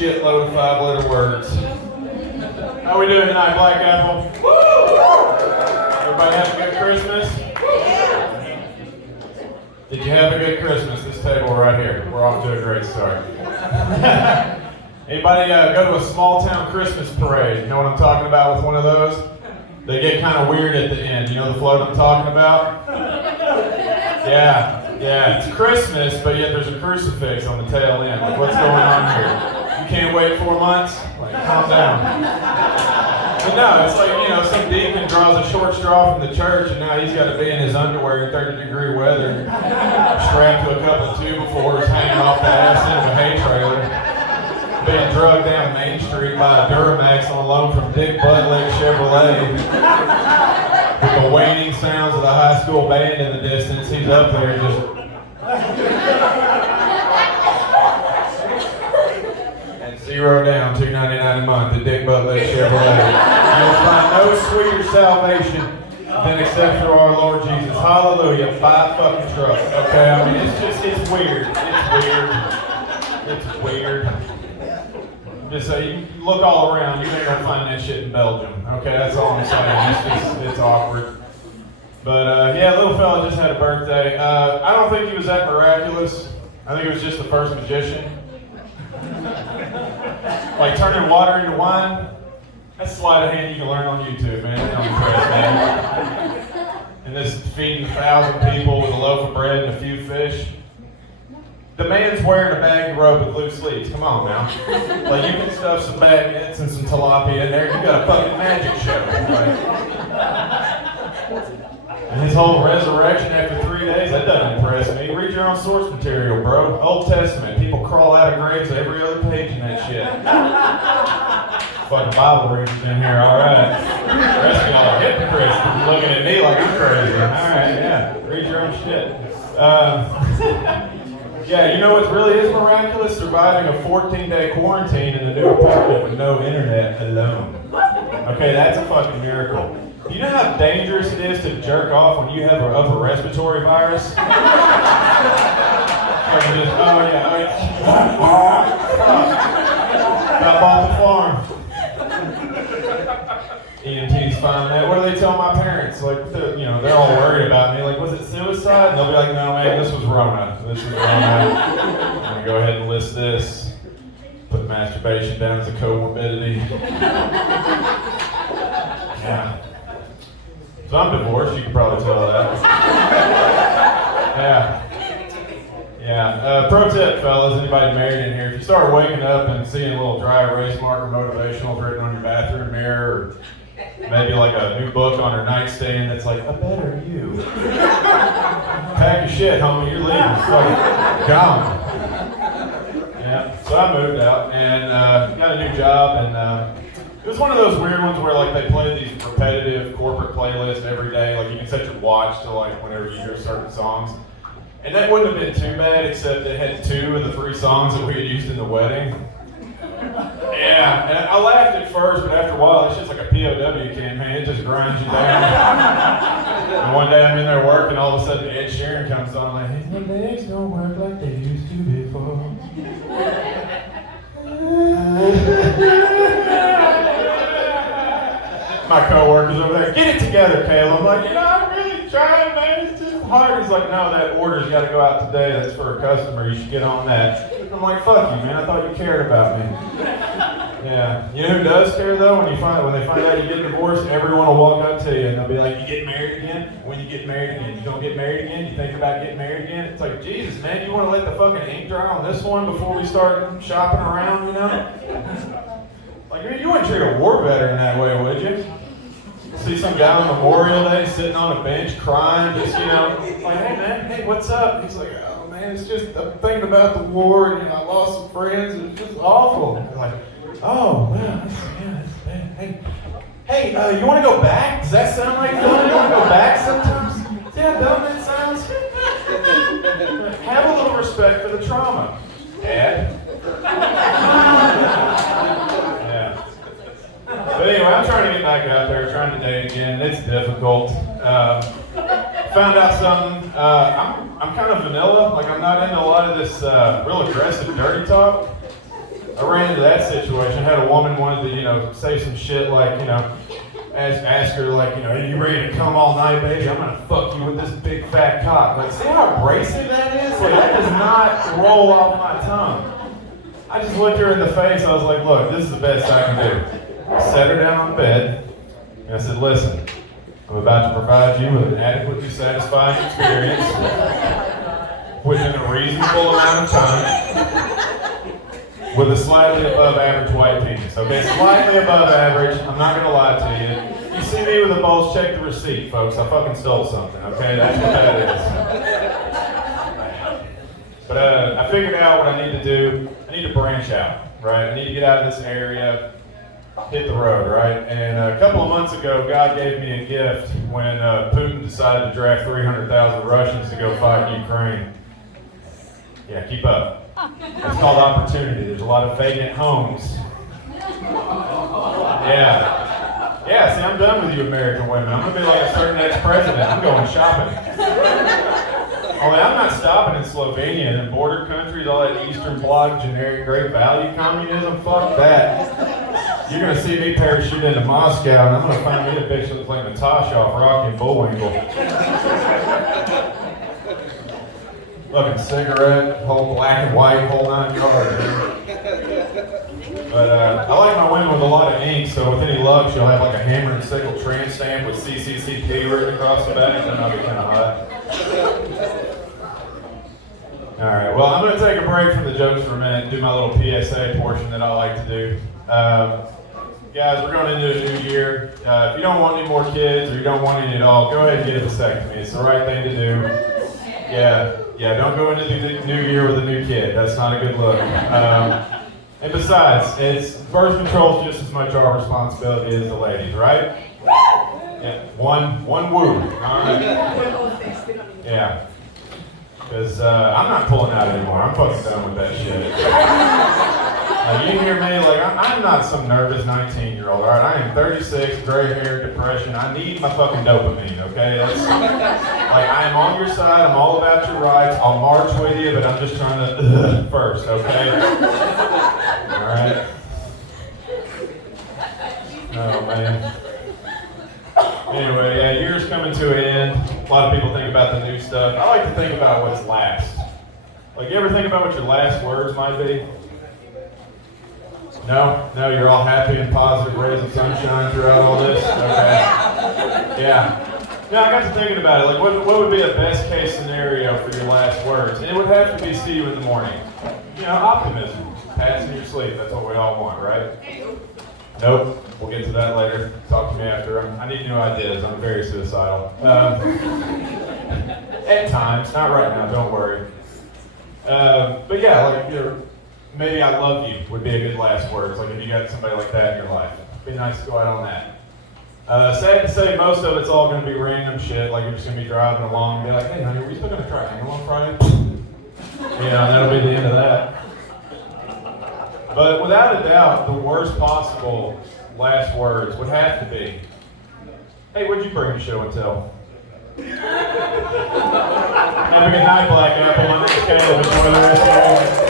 shitload of 5-letter words. How we doing tonight, Black Apple? Everybody have a good Christmas? Did you have a good Christmas? This table right here. We're off to a great start. Anybody go to a small town Christmas parade? You know what I'm talking about with one of those? They get kind of weird at the end. You know the float I'm talking about? Yeah, it's Christmas, but yet there's a crucifix on the tail end. Like, what's going on here? You can't wait 4 months? Like, calm down. But no, it's like, some deacon draws a short straw from the church, and now he's got to be in his underwear in 30-degree weather, strapped to a couple of 2x4s hanging off the ass end of a hay trailer, being drugged down Main Street by a Duramax on loan from Dick Buttlick Chevrolet. With the waning sounds of the high school band in the distance, he's up there just... And $0 down, $2.99 a month at Dick Buttlick Chevrolet. You'll find no sweeter salvation than accept through our Lord Jesus. Hallelujah. Buy a fucking truck. Okay, I mean, it's weird. It's weird. Just say, you look all around, you ain't gonna find that shit in Belgium. Okay, that's all I'm saying. It's awkward. But yeah, little fella just had a birthday. I don't think he was that miraculous. I think it was just the first magician. Like turning water into wine. That's a sleight of hand you can learn on YouTube, man. That don't impress me. And this feeding 1,000 people with a loaf of bread and a few fish. The man's wearing a baggy robe with blue sleeves. Come on now. Like, you can stuff some baguettes and some tilapia in there. You got a fucking magic show. Right? And his whole resurrection after 3 days, that doesn't impress me. Read your own source material, bro. Old Testament. People crawl out of graves every other page in that shit. Fucking Bible readers in here, alright. The rest of y'all are hypocrites looking at me like I'm crazy. Alright, yeah. Read your own shit. Yeah, you know what really is miraculous? Surviving a 14-day quarantine in a new apartment with no internet alone. Okay, that's a fucking miracle. Do you know how dangerous it is to jerk off when you have an upper respiratory virus? Or you just, got bought the farm. EMTs find that. What do they tell my parents? Like, they're all worried about me. Like, was it suicide? And they'll be like, no, man, this was Rona. I'm gonna go ahead and list this. Put masturbation down as a comorbidity. Yeah. So I'm divorced. You can probably tell that. Yeah. Pro tip, fellas. Anybody married in here? If you start waking up and seeing a little dry erase marker motivational written on your bathroom mirror, or maybe like a new book on her nightstand that's like, a better you. Pack your shit, homie, you're leaving. It's like, gone. Yeah, so I moved out and got a new job, and it was one of those weird ones where like they play these repetitive corporate playlists every day. Like you can set your watch to like whenever you hear certain songs. And that wouldn't have been too bad, except it had 2 of the 3 songs that we had used in the wedding. Yeah, and I laughed at first, but after a while, it's just like a POW campaign. It just grinds you down. And one day I'm in there working, all of a sudden Ed Sheeran comes on, like, hey, my legs don't work like they used to before. My coworkers over there, get it together, Caleb. I'm like, I'm really trying, man. It's just hard. He's like, no, that order's got to go out today. That's for a customer. You should get on that. I'm like, fuck you, man. I thought you cared about me. Yeah. You know who does care though? When they find out you get divorced, everyone will walk up to you and they'll be like, you get married again? When you get married again? You don't get married again? You think about getting married again? It's like, Jesus, man, you want to let the fucking ink dry on this one before we start shopping around, you know? Like, you wouldn't treat a war veteran that way, would you? See some guy on Memorial Day sitting on a bench crying, just, like, hey man, hey, what's up? He's like, oh man, it's just, I'm thinking about the war, and I lost some friends, and it's just awful. And like, oh, wow, that's bad. Hey, you want to go back? Does that sound like fun? You want to go back sometimes? See how dumb that sounds? Have a little respect for the trauma, Dad. Yeah. But anyway, I'm trying to get back out there, trying to date again. It's difficult. Found out something. I'm kind of vanilla. Like, I'm not into a lot of this real aggressive dirty talk. I ran into that situation. I had a woman wanted to, say some shit like, ask her like, are you ready to come all night, baby? I'm gonna fuck you with this big fat cock. Like, see how abrasive that is? Like, that does not roll off my tongue. I just looked her in the face. I was like, look, this is the best I can do. I set her down on the bed, and I said, listen, I'm about to provide you with an adequately satisfying experience within a reasonable amount of time with a slightly above average white penis. Okay, slightly above average. I'm not going to lie to you. You see me with the balls, check the receipt, folks. I fucking stole something, okay? That's what that is. But I figured out what I need to do. I need to branch out, right? I need to get out of this area, hit the road, right? And a couple of months ago, God gave me a gift when Putin decided to draft 300,000 Russians to go fight Ukraine. Yeah, keep up. It's called opportunity. There's a lot of vacant homes. Yeah, see, I'm done with you American women. I'm going to be like a certain ex-president. I'm going shopping. Only I'm not stopping in Slovenia and border countries, all that Eastern Bloc, generic, great value communism. Fuck that. You're going to see me parachute into Moscow, and I'm going to find me a bitch that looks like Natasha off Rocky and Bullwinkle. Fucking cigarette, whole black and white, whole 9 yards. But I like my women with a lot of ink, so with any luck, she'll have like a hammer and sickle tramp stamp with CCCP written across the back, and that'll be kind of hot. Alright, well, I'm going to take a break from the jokes for a minute and do my little PSA portion that I like to do. Guys, we're going into a new year. If you don't want any more kids or you don't want any at all, go ahead and get a vasectomy. It's the right thing to do. Yeah, don't go into the new year with a new kid. That's not a good look. And besides, birth control is just as much our responsibility as the ladies, right? Yeah, one woo. All right. Yeah. Because I'm not pulling out anymore. I'm fucking done with that shit. You hear me? Like, I'm not some nervous 19-year-old, all right? I am 36, gray hair, depression. I need my fucking dopamine, okay? That's like, I am on your side. I'm all about your rights. I'll march with you, but I'm just trying to first, okay? All right? Oh, man. Anyway, yeah, year's coming to an end. A lot of people think about the new stuff. I like to think about what's last. Like, you ever think about what your last words might be? No, you're all happy and positive rays of sunshine throughout all this? Okay. Yeah, I got to thinking about it. Like, what would be a best case scenario for your last words? And it would have to be see you in the morning. Optimism. Pats in your sleep. That's what we all want, right? Nope. We'll get to that later. Talk to me after. I need new ideas. I'm very suicidal. At times. Not right now. Don't worry. But yeah, like, maybe I love you would be a good last words. Like, if you got somebody like that in your life. It'd be nice to go out on that. Sad to say, most of it's all going to be random shit. Like, you're just going to be driving along and be like, hey, honey, are we still going to try angle on Friday? And that'll be the end of that. But without a doubt, the worst possible last words would have to be, hey, what'd you bring to show and tell? Have a good night, Black Apple. My name's Caleb. Enjoy the rest of your day.